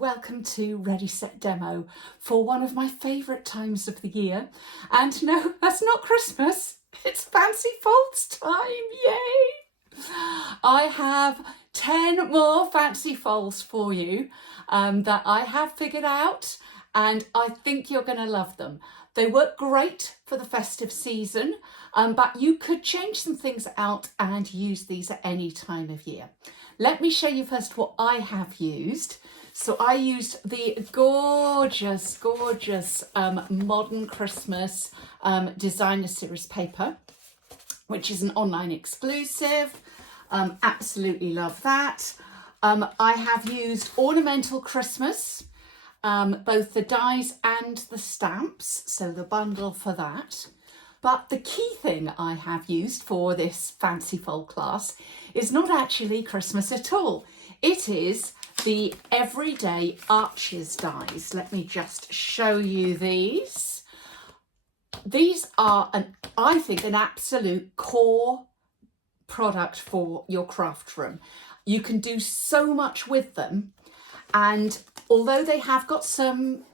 welcome to Ready Set Demo for one of my favourite times of the year. And no, that's not Christmas, it's Fancy Folds time, yay! I have 10 more Fancy Folds for you that I have figured out, and I think you're going to love them. They work great for the festive season, but you could change some things out and use these at any time of year. Let me show you first what I have used. So I used the gorgeous Modern Christmas Designer Series paper, which is an online exclusive. Absolutely love that. I have used Ornamental Christmas, both the dies and the stamps, so the bundle for that. But the key thing I have used for this Fancy Fold class is not actually Christmas at all. It is the Everyday Arches dies. Let me just show you these. These are, I think, an absolute core product for your craft room. You can do so much with them, and although they have got some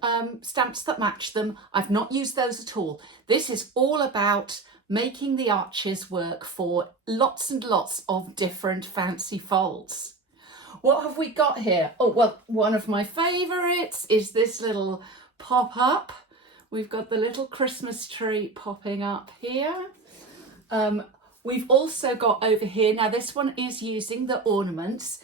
stamps that match them, I've not used those at all. This is all about making the arches work for lots and lots of different fancy folds. What have we got here? Oh, well, one of my favourites is this little pop-up. We've got the little Christmas tree popping up here. We've also got over here, now this one is using the ornaments.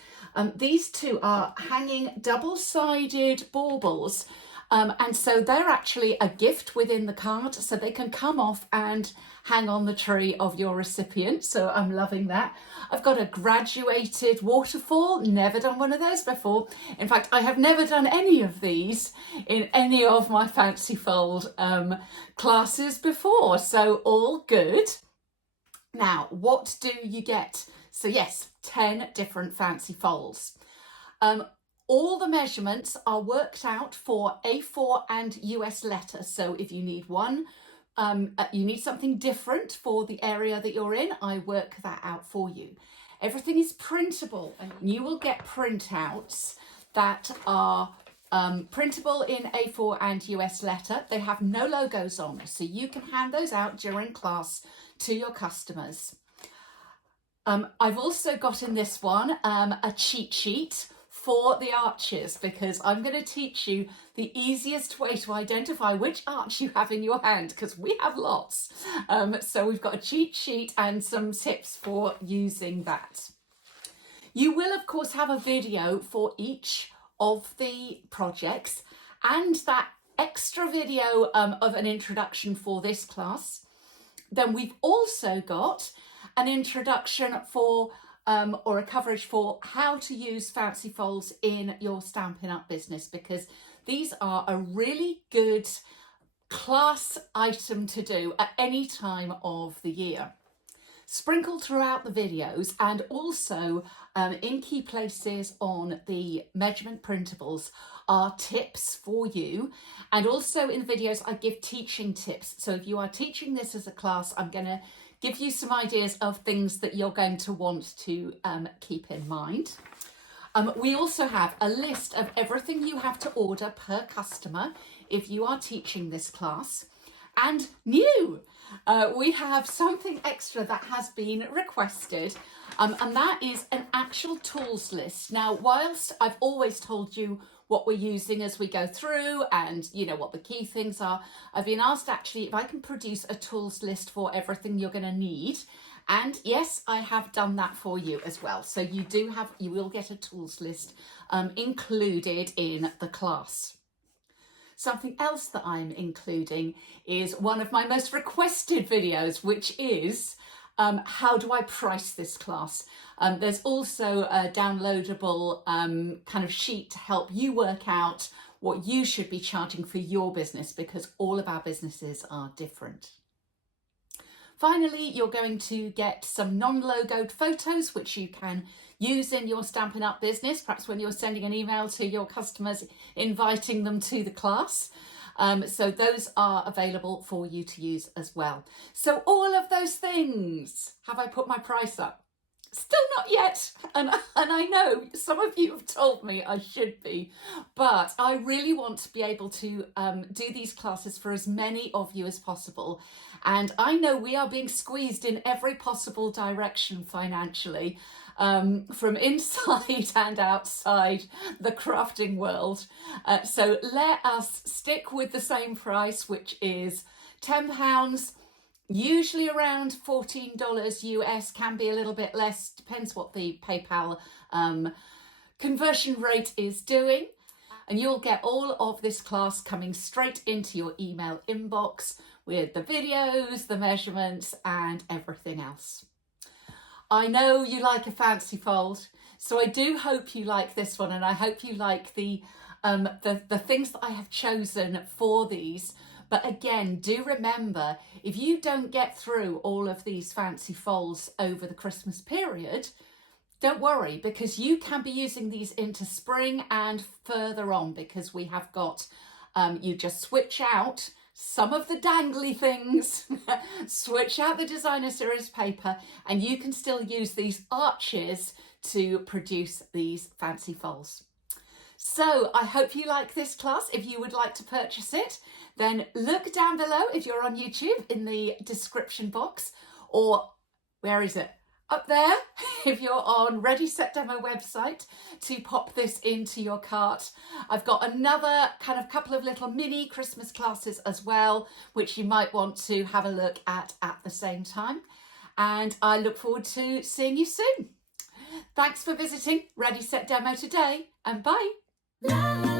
These two are hanging double-sided baubles, and so they're actually a gift within the card, so they can come off and hang on the tree of your recipient, so I'm loving that. I've got a graduated waterfall, never done one of those before. In fact, I have never done any of these in any of my Fancy Fold classes before, so all good. Now, what do you get? So yes, 10 different Fancy Folds. All the measurements are worked out for A4 and US letter. So if you need one, you need something different for the area that you're in, I work that out for you. Everything is printable, and you will get printouts that are printable in A4 and US letter. They have no logos on, so you can hand those out during class to your customers. I've also got in this one a cheat sheet for the arches, because I'm going to teach you the easiest way to identify which arch you have in your hand, because we have lots. So we've got a cheat sheet and some tips for using that. You will of course have a video for each of the projects, and that extra video of an introduction for this class. Then we've also got an introduction for or a coverage for how to use Fancy Folds in your Stampin' Up business, because these are a really good class item to do at any time of the year. Sprinkled throughout the videos, and also in key places on the measurement printables, are tips for you. And also in the videos I give teaching tips. So if you are teaching this as a class, I'm going to give you some ideas of things that you're going to want to keep in mind. We also have a list of everything you have to order per customer if you are teaching this class. And new, we have something extra that has been requested, and that is an actual tools list. Now, whilst I've always told you what we're using as we go through, and you know what the key things are, I've been asked actually if I can produce a tools list for everything you're going to need. And yes, I have done that for you as well. So you will get a tools list included in the class. Something else that I'm including is one of my most requested videos, which is how do I price this class? There's also a downloadable kind of sheet to help you work out what you should be charging for your business, because all of our businesses are different. Finally, you're going to get some non-logoed photos, which you can use in your Stampin' Up business, perhaps when you're sending an email to your customers inviting them to the class. So those are available for you to use as well. So all of those things, have I put my price up? Still not yet, and I know some of you have told me I should be, but I really want to be able to do these classes for as many of you as possible. And I know we are being squeezed in every possible direction financially, from inside and outside the crafting world. So let us stick with the same price, which is £10. Usually around $14 US, can be a little bit less, depends what the PayPal conversion rate is doing. And you'll get all of this class coming straight into your email inbox with the videos, the measurements and everything else. I know you like a fancy fold, so I do hope you like this one, and I hope you like the things that I have chosen for these. But again, do remember, if you don't get through all of these fancy folds over the Christmas period, don't worry, because you can be using these into spring and further on, because we have got, you just switch out some of the dangly things, switch out the designer series paper, and you can still use these arches to produce these fancy folds. So I hope you like this class. If you would like to purchase it, then look down below if you're on YouTube in the description box, or where is it? Up there, if you're on Ready Set Demo website, to pop this into your cart. I've got another kind of couple of little mini Christmas classes as well, which you might want to have a look at the same time. And I look forward to seeing you soon. Thanks for visiting Ready Set Demo today, and bye.